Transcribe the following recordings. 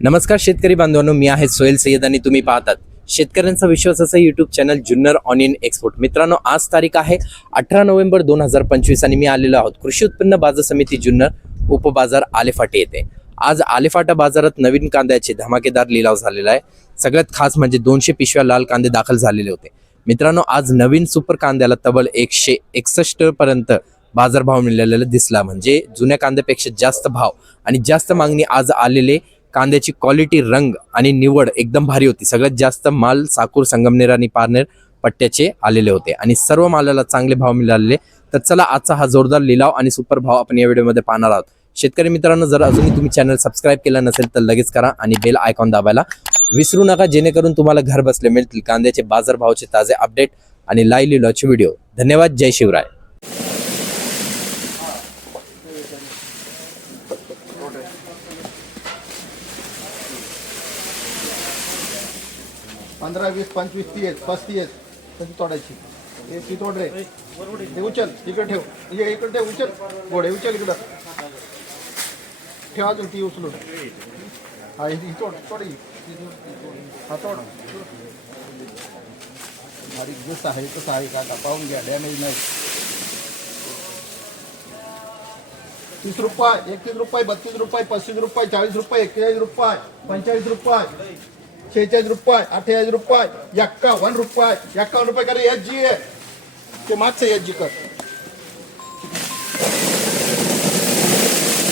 नमस्कार शेतकरी बांधवांनो मी आहे सोहेल सय्यद आणि तुम्ही पाहतात शेतकऱ्यांचा विश्वासाचं YouTube channel Junnar onion export मित्रांनो आज तारीख आहे अठरा नोव्हेंबर दोन हजार पंचवीस आणि मी आलेलो आहोत कृषी उत्पन्न बाजार समिती जुन्नर उपबाजार आलेफाटे येथे. आज आलेफाटा बाजारात नवीन कांद्याचे धमाकेदार लिलाव झालेला आहे. सगळ्यात खास म्हणजे दोनशे पिशव्या लाल कांदे दाखल झालेले होते. मित्रांनो आज नवीन सुपर कांद्याला तब्बल एकशे एकसष्ट पर्यंत बाजारभाव मिळालेला दिसला. म्हणजे जुन्या कांद्यापेक्षा जास्त भाव आणि जास्त मागणी आज आलेले कांद्याची क्वालिटी रंग आणि निवड एकदम भारी होती. सगळ्यात जास्त माल साकूर संगमनेर आणि पारनेर पट्ट्याचे आलेले होते आणि सर्व मालाला चांगले भाव मिळालेले. तर चला आजचा हा जोरदार लिलाव आणि सुपर भाव आपण या व्हिडिओमध्ये पाहणार आहोत. शेतकरी मित्रांनो जर अजूनही तुम्ही चॅनल सबस्क्राईब केलं नसेल तर लगेच करा आणि बेल आयकॉन दाबायला विसरू नका. जेणेकरून तुम्हाला घर बसले मिळतील कांद्याचे बाजारभावाचे ताजे अपडेट आणि लाईव्ह लिलावचे व्हिडिओ धन्यवाद. जय शिवराय. पंधरा वीस, पंचवीस, तीस ती तोड रे. उचल, इकडे ये इकडे उचल. घोडे उचल ठेव ती हा तोड तोड तोड. तसं रुपये, एकतीस रुपये, बत्तीस रुपये, पस्तीस रुपये, चाळीस रुपये, एक्केचाळीस रुपये, पंचेचाळीस रुपये. शेहेचाळीस रुपये अठ्ठेचाळीस रुपये एक्कावन्न रुपये एक्कावन्न रुपये करे एच जी आहे ते मागचं एच जी कर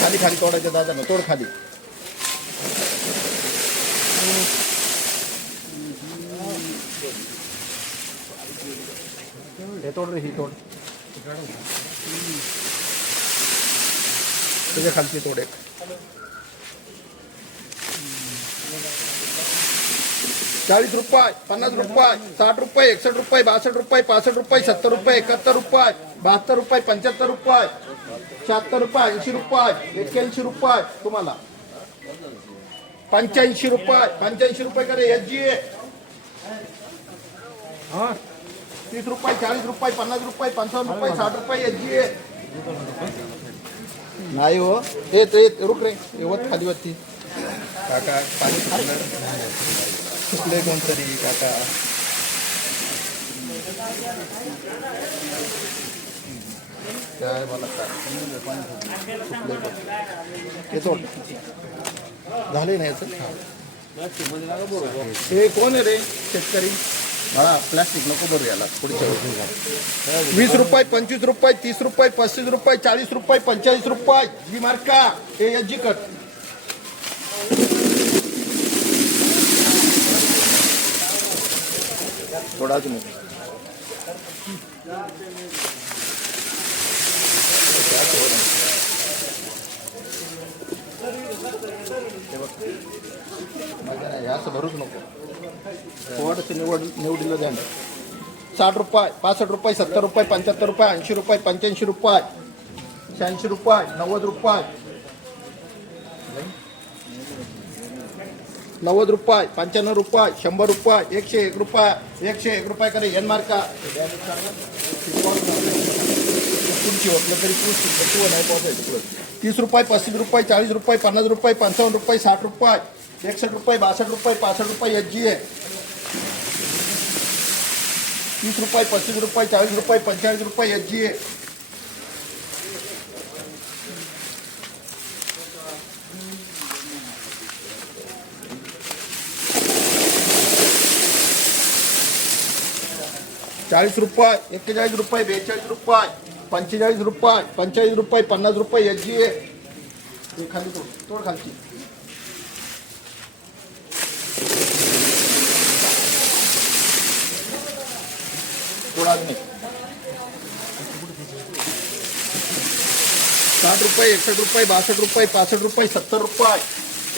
खाली खाली तोडायचं दादा ना तोड खाली हे तोड रे ही तोड तुझ्या खालची तोड एक। चाळीस रुपये पन्नास रुपये साठ रुपये एकसष्ट रुपये बासष्ट रुपये पासष्ट रुपये सत्तर रुपये एकाहत्तर रुपये बहात्तर रुपये पंच्याहत्तर रुपये शहात्तर रुपये ऐंशी रुपये एक्क्याऐंशी रुपये तुम्हाला. पंच्याऐंशी रुपये पंच्याऐंशी रुपये करे एच जी हा? तीस रुपये चाळीस रुपये पन्नास रुपये पंचावन्न रुपये साठ रुपये एच जी नाही हो. येत येत रुक रे. येवत खाली वरती. काका पाणी सुटले कोणतरी काका? काय मला काय. हे सोड झाले नाही याचं? हे. कोण आहे रे शेतकरी? मला प्लास्टिक नको बरं याला. पुढच्या वेळी. वीस रुपये पंचवीस रुपये तीस रुपये पस्तीस रुपये चाळीस रुपये पंचेचाळीस रुपये. जी मार्का हे जी कट. थोडा अजून असं भरूच नको. निवड निवडीला द्या साठ रुपये पासष्ट रुपये सत्तर रुपये पंच्याहत्तर रुपये ऐंशी रुपये पंच्याऐंशी रुपये शहाऐंशी रुपये नव्वद रुपये. नव्वद रुपये, पंच्याण्णव रुपये, शंभर रुपये, एकशे एक रुपये, एकशे एक रुपये करे एन मार्का तीस रुपये, पस्तीस रुपये, चाळीस रुपये, पन्नास रुपये, पंचावन्न रुपये, साठ रुपये एकसष्ट रुपये बासष्ट रुपये, पासष्ट रुपये, एच जी आहे. तीस रुपये, पस्तीस रुपये, चाळीस रुपये, पंचेचाळीस रुपये, एच जी आहे. चाळीस रुपये, एक्केचाळीस रुपये, बेचाळीस रुपये, पंचेचाळीस रुपये पंचेचाळीस रुपये, पन्नास रुपये एच जी आहे खाली तोड तोड खालची. साठ रुपये, एकसठ रुपये बासष्ट रुपये, पासष्ट रुपये, सत्तर रुपये,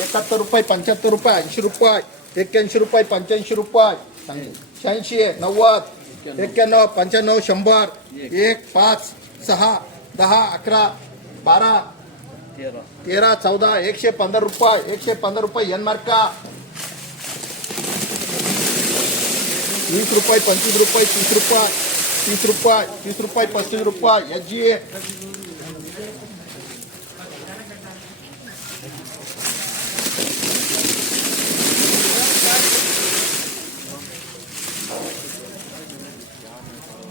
एकाहत्तर रुपये, पंच्याहत्तर रुपये, ऐंशी रुपये, एक्क्याऐंशी रुपये, पंच्याऐंशी रुपये. शहाऐंशी नव्वद. एक्क्याण्णव पंच्याण्णव शंबर एक पाच, सहा, दहा, अकरा, बारा, तेरा चौदा, एकशे पंद्रह रुपये, एकशे पंद्रह रुपये एन मार्का वीस रुपये, पंचवीस रुपये, तीस रुपये तीस रुपये तीस रुपये पस्तीस रुपये एच जी ए थोडे अजून खालची नको ती असेल ते. मागची इकडे. इकडे मागची, ती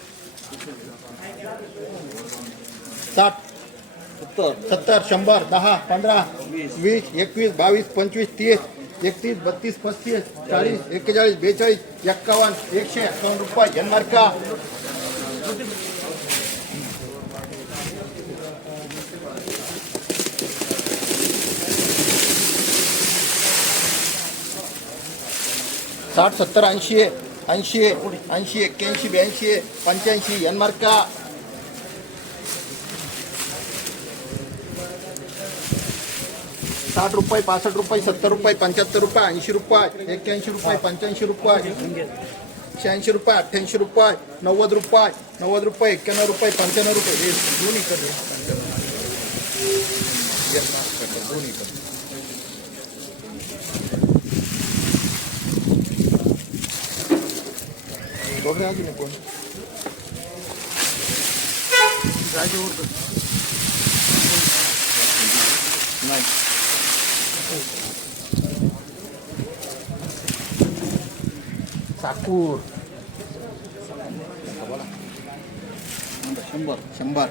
सत्तर, शंभर, दहा, पंधरा, वीस, एकवीस, बावीस, पंचवीस, तीस, एकतीस, बत्तीस, पस्तीस, चाळीस, एक्केचाळीस, बेचाळीस, एक्कावन्न, एकशे एक्कावन्न रुपये जनमार्का. साठ, सत्तर, ऐंशी ऐंशी ऐंशी एक्क्याऐंशी ब्याऐंशी पंच्याऐंशी यनमार्का साठ रुपये पासष्ट रुपये सत्तर रुपये पंच्याहत्तर रुपये ऐंशी रुपये एक्क्याऐंशी रुपये पंच्याऐंशी रुपये शहाऐंशी रुपये अठ्ठ्याऐंशी रुपये नव्वद रुपये नव्वद रुपये एक्क्याण्णव रुपये पंच्याण्णव रुपये हे दोन्ही अजून कोण जागेवर नाही साकूर. शंभर शंभर.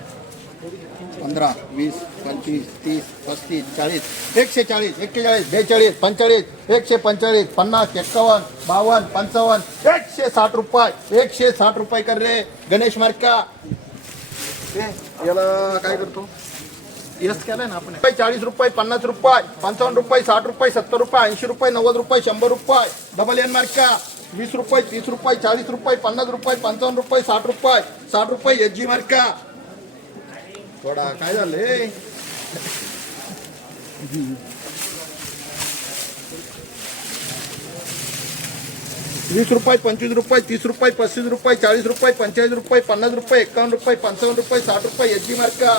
पंधरा वीस पंचवीस तीस पस्तीस चाळीस एकशे चाळीस एक्केचाळीस बेचाळीस पंचेचाळीस एकशे पंचेचाळीस पन्नास एक्कावन्न बावन्न पंचावन्न एकशे साठ रुपये एकशे साठ रुपये कर रे गणेश ना आपण. चाळीस रुपये, पन्नास रुपये, पंचावन्न रुपये, साठ रुपये, सत्तर रुपये, ऐंशी रुपये, नव्वद रुपये, शंभर रुपये डबल एन मार्का वीस रुपये, तीस रुपये, चाळीस रुपये, पन्नास रुपये, पंचावन्न रुपये, साठ रुपये साठ रुपये एच जी मार्का थोडा काय वीस रुपये पंचवीस रुपये तीस रुपये पस्तीस रुपये चाळीस रुपये पंचेचाळीस रुपये पन्नास रुपये एकावन्न रुपये पंचावन्न रुपये साठ रुपये एच जी मार्का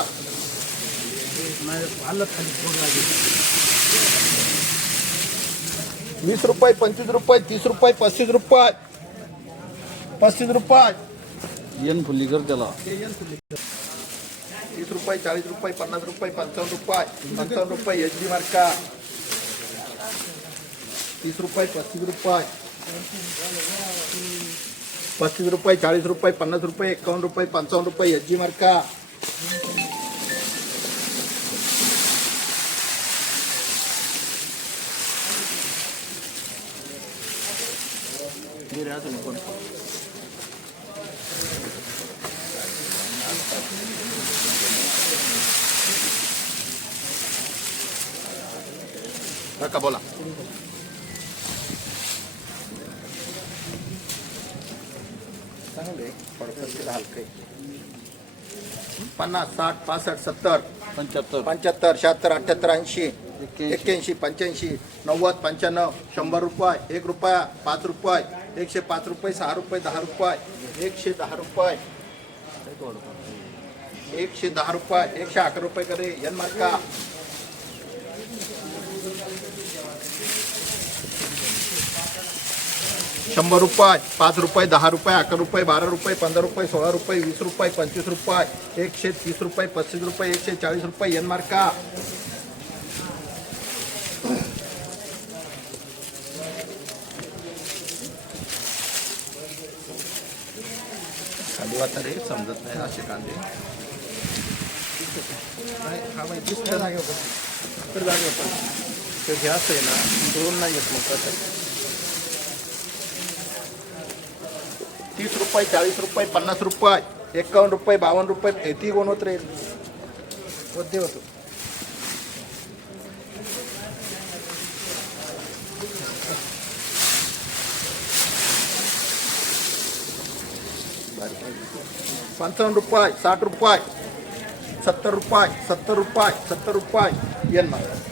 वीस रुपये पंचवीस रुपये तीस रुपये पस्तीस रुपये पस्तीस रुपये. येन फुल्ली कर त्याला. तीस रुपये चाळीस रुपये पन्नास रुपये पंचावन्न रुपये पंचावन्न रुपये एच डी मार्का तीस रुपये पस्तीस रुपये. पस्तीस रुपये चाळीस रुपये पन्नास रुपये एकावन्न रुपये पंचावन्न रुपये एच मार्का। बोला. चांगलं आहे. हलकं आहे. पन्नास साठ पासष्ट सत्तर. पंच्याहत्तर. पंच्याहत्तर शहात्तर अठ्ठ्याहत्तर ऐंशी. एक्क्याऐंशी. एक्क्याऐंशी पंच्याऐंशी. नव्वद पंच्याण्णव. शंभर रुपये. एक रुपया पाच रुपये. एकशे पाच रुपये सहा रुपये दहा रुपये. एकशे दहा रुपये. एकशे दहा रुपये. एकशे अकरा रुपये करे. यन मार्का. शंभर रुपये पाच रुपये दहा रुपये अकरा रुपये बारा रुपये पंधरा रुपये सोळा रुपये वीस रुपये पंचवीस रुपये एकशे तीस रुपये पस्तीस रुपये एकशे चाळीस रुपये यन मार्का. चालू आता रे समजत नाही असे कांदे. हा माहिती दुसऱ्या जागेवर तर जागे होता ते घ्यास आहे ना दोन नाही येत मग कसं तीस रुपये चाळीस रुपये पन्नास रुपये एकावन्न रुपये बावन्न रुपये येते कोण होत होते होतो? पंचावन्न रुपये साठ रुपये सत्तर रुपये सत्तर रुपये सत्तर रुपये मग.